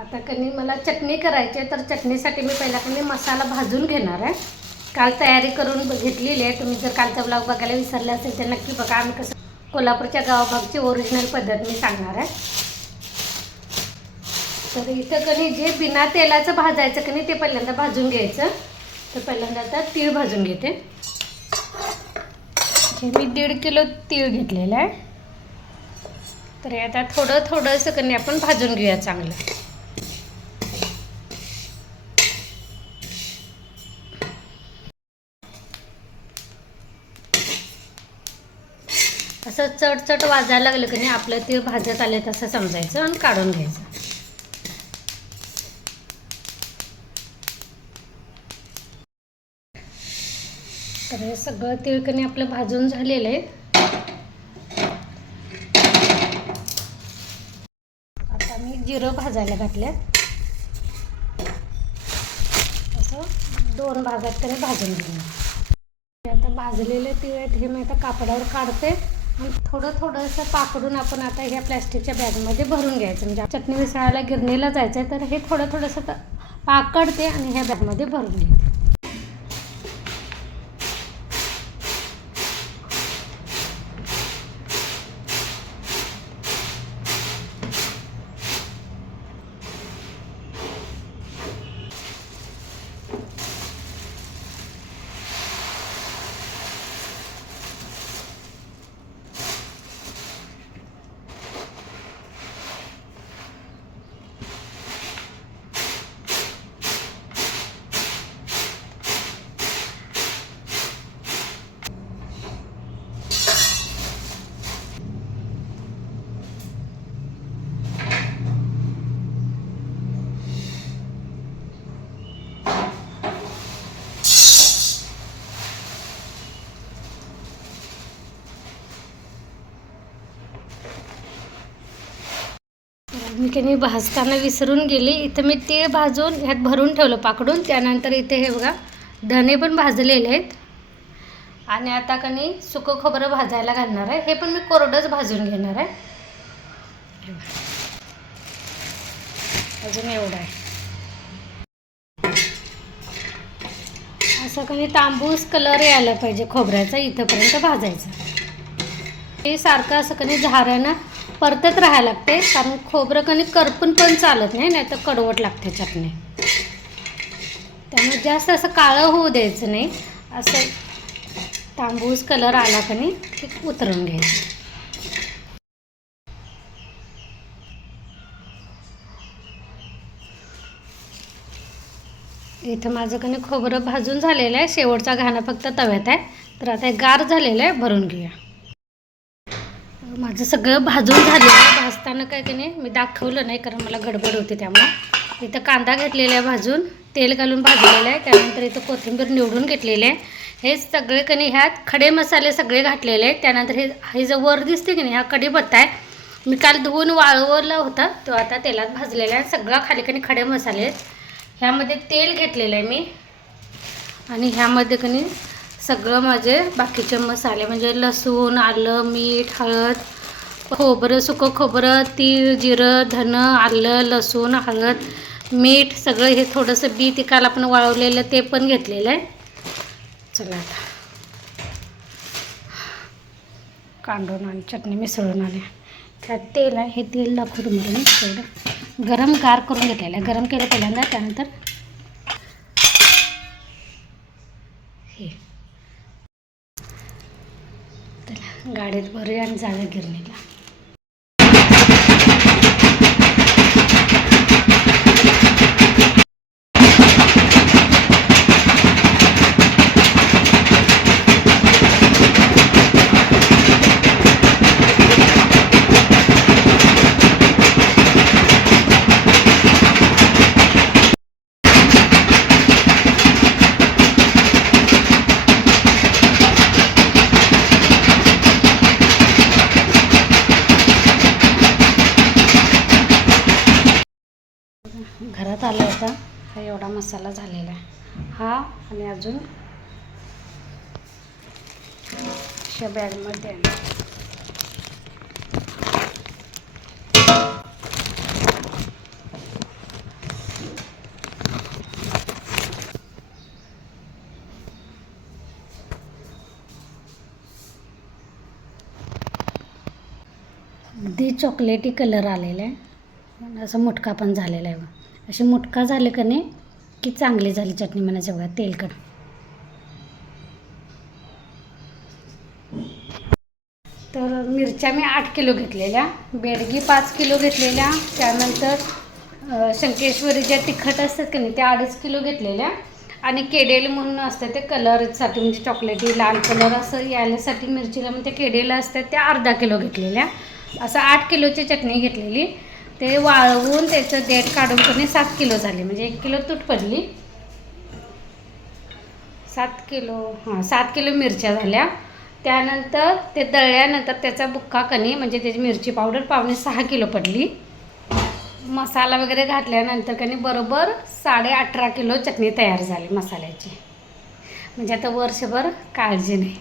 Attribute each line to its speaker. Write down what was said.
Speaker 1: आता कनी मला चटणी करायची आहे तर चटणीसाठी मी पहिला कनी मसाला भाजून घेणार आहे. काल तयारी करून घेतलेली आहे. तुम्ही जर कालचा ब्लॉग बघायला विसरले असेल तर नक्की बघा. आम्ही कसं कोल्हापूरच्या गावाभागची ओरिजिनल पद्धत मी सांगणार आहे. तर इथं कनी जे बिना तेलाचं भाजायचं कनी ते पहिल्यांदा भाजून घ्यायचं. तर पहिल्यांदा आता तीळ भाजून घेते. हे मी दीड किलो तीळ घेतलेलं आहे. तर आता थोडं थोडंसं कनी आपण भाजून घेऊया चांगलं. असं चटचट वाजायला लागलं की नाही आपलं ते भाजत आले तसं समजायचं आणि काढून घ्यायचं. तर हे सगळं तिळकणी आपलं भाजून झालेलं आहे. आता मी जिरं भाजायला घातलं असं दोन भागात तरी भाजून घेणार. आता भाजलेले तिळ आहेत हे मी आता कापडावर काढते. आणि थोडं थोडंसं पाकडून आपण आता ह्या प्लॅस्टिकच्या बॅगमध्ये भरून घ्यायचं. म्हणजे चटणी मिसळायला गिरणीला जायचं आहे तर हे थोडं थोडंसं पाकडते आणि ह्या बॅगमध्ये भरून घ्यायचं. मी काही भाजताना विसरून गेली. इथं मी तीळ भाजून ह्यात भरून ठेवलं पाकडून. त्यानंतर इथे हे बघा धने पण भाजलेले आहेत. आणि आता कनी सुकं खोबरं भाजायला घालणार आहे. हे पण मी कोरडंच भाजून घेणार आहे. अजून एवढं आहे. असं कनी तांबूस कलर यायला पाहिजे खोबऱ्याचा इथंपर्यंत भाजायचा. हे सारखं असं कनी झाऱ्यानं परतत राहायला लागते. कारण खोबरं कणी करपून पण चालत नाही नाही तर कडवट लागते चटणी. त्यामुळे जास्त असं काळं होऊ द्यायचं नाही. असं तांबूस कलर आला कणी की उतरून घ्यायचं. इथं माझं कणी खोबरं भाजून झालेलं आहे. शेवटचा घाणा फक्त तव्यात आहे. तर आता गार झालेलं आहे. भरून घेऊया. माझं सगळं भाजून झालेलं भाजताना काय की नाही मी दाखवलं नाही कारण मला गडबड होती त्यामुळं. इथं कांदा घेतलेला आहे भाजून तेल घालून भाजलेलं आहे. त्यानंतर इथं कोथिंबीर निवडून घेतलेले आहे. हे सगळे कणी ह्यात खडे मसाले सगळे घातलेले आहेत. त्यानंतर हे हे जो वर दिसते की नाही हा कढीपत्ता आहे. मी काल धुवून वाळवला होता तो आता तेलात भाजलेला आहे. सगळा खाली कणी खडे मसाले आहेत. ह्यामध्ये तेल घेतलेलं आहे मी. आणि ह्यामध्ये कणी सगळं माझे बाकीचे मसाले म्हणजे लसूण आलं मीठ हळद खोबरं सुकं खोबरं तीळ जिरं धनं आलं लसूण हळद मीठ सगळं हे थोडंसं बी ते काल आपण वाळवलेलं ते पण घेतलेलं आहे. चला आता. कांडून आणि चटणी मिसळून आले. त्यात तेल आहे. हे तेल दाखवू तुम्हाला मी तेवढं गरम गार करून घेतलेलं आहे. गरम केलं पहिल्यांदा त्यानंतर हे. गाडीत भरूया आणि जाऊया गिरणीला मसाला झालेला आहे. हा आणि अजून अशा बॅगमध्ये अगदी चॉकलेटी कलर आलेला आहे. असं मुटका पण झालेला आहे असे मुटका झाले का नाही की चांगली झाली चटणी म्हणायचं बघा तेलकट तर मिरच्या मी आठ किलो घेतलेल्या बेडगी पाच किलो घेतलेल्या त्यानंतर शंकेश्वरी ज्या तिखट असतात की नाही त्या अडीच किलो घेतलेल्या आणि केडेल म्हणून असतं ते कलरसाठी म्हणजे चॉकलेटी लाल कलर असं यायलासाठी मिरचीला म्हणजे केडेला असतात त्या अर्धा किलो घेतलेल्या. असं आठ किलोची चटणी घेतलेली. ते वाळवून त्याचं देठ काढून कधी सात किलो झाले. म्हणजे एक किलो तूट पडली. सात किलो हां सात किलो मिरच्या झाल्या. त्यानंतर ते दळल्यानंतर त्याचा बुक्का कणी म्हणजे त्याची मिरची पावडर पावणे सहा किलो पडली. मसाला वगैरे घातल्यानंतर कणी बरोबर साडे अठरा किलो चटणी तयार झाली मसाल्याची. म्हणजे आता वर्षभर काळजी नाही.